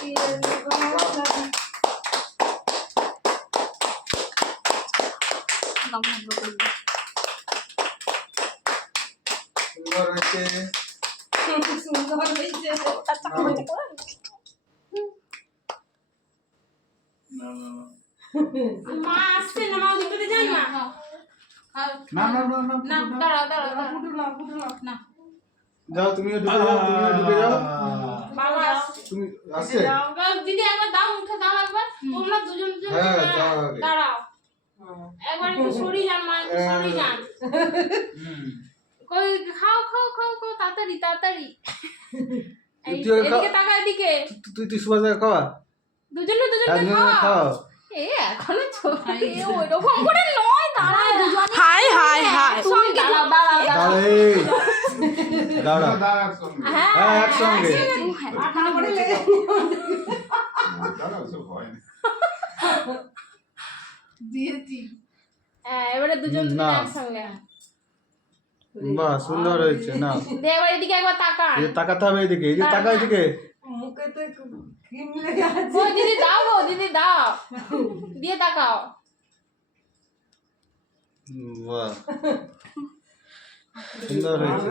সুন্দর হয়েছে। সুন্দর হয়েছে। মা আসছে না, মা ওদিকে যাই না। না না না না না দাঁড়াও দাঁড়াও না যাও, তুমিও ঢুকে যাও, তুমিও ঢুকে যাও। বাবা তুমি আসছে? দিদি একবার দাও, মুখে দাও একবার। তোমরা দুজন দুজন হ্যাঁ, যাও আগে। দাঁড়াও একবার, একটু সরি যান মা, একটু সরি যান। কই খাও খাও খাও খাও, তাড়াতাড়ি তাড়াতাড়ি। এদিকে তাকা, এদিকে। তুই সুভাষ খাওয়া, দুজনে দুজনে একজনে খাও। খাও। এ এখনো ছোট, ওইরকম করে নয়, দাঁড়াও দুজনে। High high high. সঙ্গে দাঁড়াও দাঁড়াও দাঁড়াও। দাঁড়া দাঁড়া, হ্যাঁ একসঙ্গে। দিয়েছি। হ্যাঁ, এবারে দুজন না। একসঙ্গে। বাহ, সুন্দর হয়েছে। না, দে এবার এদিকে একবার তাকান। এই তাকাতে হবে এদিকে, এই যে তাকা এদিকে। মুখে তো ক্রিম লেগে আছে। ও দিদি দাও গো, দিদি দাও, দিয়ে তাকাও। বাহ, সুন্দর হয়েছে।